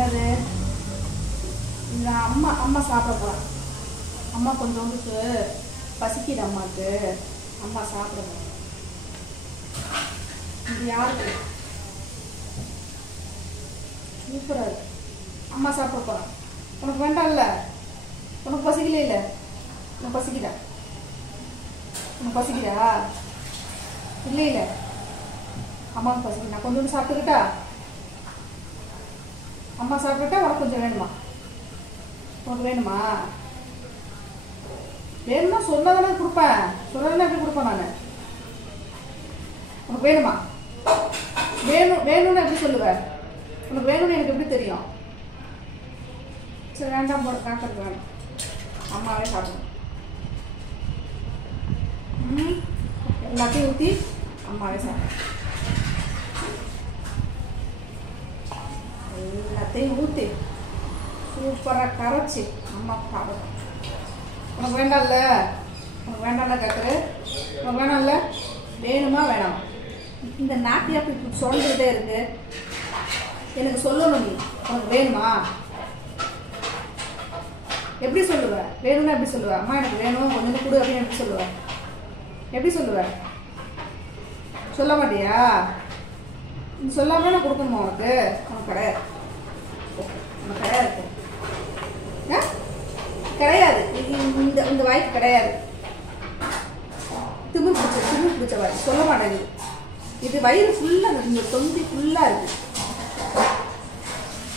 என்னது இந்த அம்மா சாப்பிட போகிறேன். அம்மா கொஞ்சோண்டு பசிக்குது அம்மாவுக்கு. அம்மா சாப்பிட போகிறேன். இது யாருக்கு சூப்பராக அம்மா சாப்பிட போகிறேன். உனக்கு வேண்டாம்ல? உனக்கு பசிக்கல? இல்லை உனக்கு பசிக்குதா? உனக்கு பசிக்குதா? இல்லை இல்லை அம்மாவுக்கு பசிக்குது. நான் கொஞ்சோண்டு சாப்பிட்டுக்கிட்டா? அம்மா சாப்பிட்டுட்டா உனக்கு கொஞ்சம் வேணுமா? உனக்கு வேணுமா? வேணுமா சொன்னதானே கொடுப்பேன். சொன்னதானே எப்படி கொடுப்பேன் நான்? உனக்கு வேணுமா? வேணும்னு எப்படி சொல்லுவேன்? உனக்கு வேணும்னு எனக்கு எப்படி தெரியும்? சரி வேண்டாம் போட காக்கிறது வேணும். அம்மாவே சாப்பிடும். எல்லாத்தையும் ஊற்றி அம்மாவே சாப்பிடும். எல்லாத்தையும் ஊற்றி சூப்பராக கரைச்சி அம்மா சாப்பிடும். உனக்கு வேண்டாம்ல? உனக்கு வேண்டாம்ல கேட்குறது? உனக்கு வேணாம்ல? வேணுமா வேணாமா? இந்த நாட்டியா இப்படி சொல்லிக்கிட்டே இருக்கு. எனக்கு சொல்லணும் நீ. உனக்கு வேணுமா? எப்படி சொல்லுவ? வேணும்னா எப்படி சொல்லுவ? அம்மா எனக்கு வேணும் கொஞ்சம் கொடு அப்படின்னு எப்படி சொல்லுவ? எப்படி சொல்லுவ? சொல்ல மாட்டியா? நீ சொல்லாம நான் கொடுக்கணுமா உனக்கு? உனக்கு கிடையாது. உனக்கு கிடையாது. கிடையாது. இந்த வாய்ப்பு கிடையாது. திமிரு பிடிச்ச வாய். சொல்ல மாட்டேங்குது. இது வயிறு ஃபுல்லா இந்த தொந்தி ஃபுல்லா இருக்கு.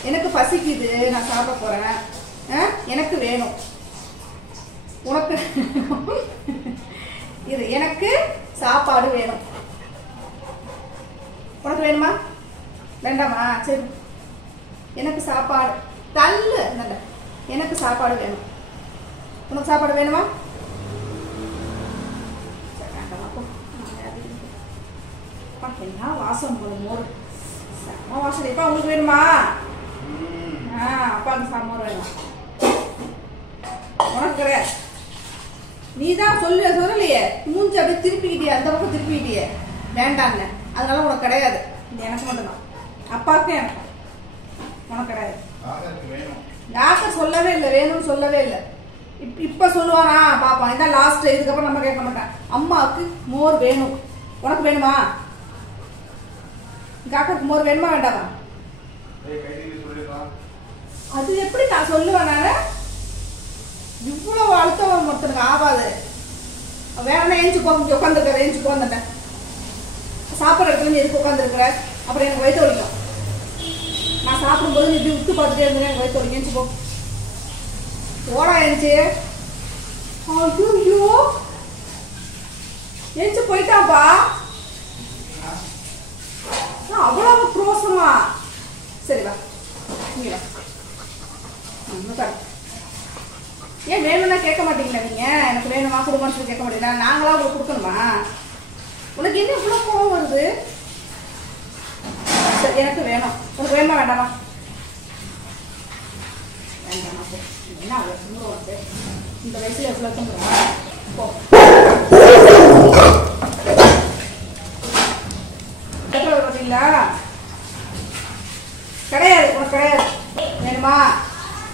எனக்கு பசிக்குது, நான் சாப்பிட போறேன். எனக்கு வேணும். உனக்கு இது எனக்கு சாப்பாடு வேணும். உனக்கு வேணுமா? வேண்டாமா? சரி எனக்கு சாப்பாடு தள்ளு. எனக்கு சாப்பாடு வேணும். உனக்கு சாப்பாடு வேணுமா? என்ன வாசம் போல மோர். செம்ம வாசம். இப்ப உங்களுக்கு வேணுமா? அப்பாவுக்கு சாம்பார் வேணும். உனக்கு கிடையாது. நீ தான் சொல்லலையே. மூஞ்சி அப்படியே திருப்பிக்கிட்டியே, அந்த பக்கம் திருப்பிக்கிட்டியே வேண்டான்னு. அதனால உனக்கு கிடையாது. இது எனக்கு மட்டும்தான். அப்பாவுக்கும் எனக்கு. உனக்கு கிடையாது. டாக்டர் சொல்லவே இல்லை, வேணும்னு சொல்லவே இல்லை. இப்ப சொல்லுவானா பாப்பா? இதான் லாஸ்ட். இதுக்கப்புறம் நம்ம கேட்க மாட்டேன். அம்மாவுக்கு மோர் வேணும். உனக்கு வேணுமா? டாக்டருக்கு மோர் வேணுமா வேண்டாமா? அது எப்படி நான் சொல்லுவேன்? நானு இவ்வளவு அழுத்தம் ஒருத்தனுக்கு ஆகாது. வேணா ஏஞ்சி உட்காந்துருக்க. ஏஞ்சி உட்காந்துட்டேன். சாப்பிட்ற இடத்துல எதுக்கு உட்காந்துருக்குற? அப்புறம் எனக்கு வயிற்று வலிக்கும். நான் சாப்பிடும்போது நீ இப்படி உத்து பார்த்துட்டே இருந்தேன். எனக்கு வயிற்று வலிக்கும். ஏஞ்சி போ. ஓடா ஏஞ்சி. ஐயோ ஏஞ்சி போயிட்டாப்பா. அவ்வளவு க்ரோசமா? சரி வா. ஏன் வேணும்னா கேட்க மாட்டீங்களா நீங்க? எனக்கு வேணுமா கொடுக்கணும்னு சொல்லி கேட்க மாட்டீங்களா? நாங்களா உங்களுக்கு கொடுக்கணுமா? உனக்கு என்ன இவ்வளவு கோவம் வருது? சரி எனக்கு வேணும். உனக்கு வேணுமா வேண்டாமா? வேண்டாமா போ. என்ன அவ்வளோ தும்புற வந்து இந்த வயசுல எவ்வளோ தும்புறா? போ. பார்த்தீங்களா? கிடையாது. உனக்கு கிடையாது. வேணுமா?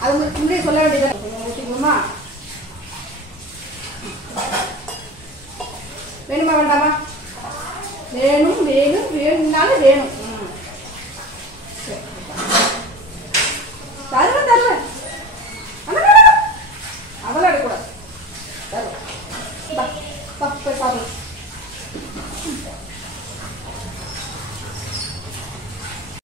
அது உங்களுக்கு முன்னாடியே சொல்ல வேண்டியது. ஊற்றிக்கணுமா? வேணுமா வேண்டாமா? வேணும் வேணும் வேணும்னாலும் வேணும். தருவேன் தருவேன். அவளை எடுக்கூடாது. தருவேன். போய் சாப்பிடு.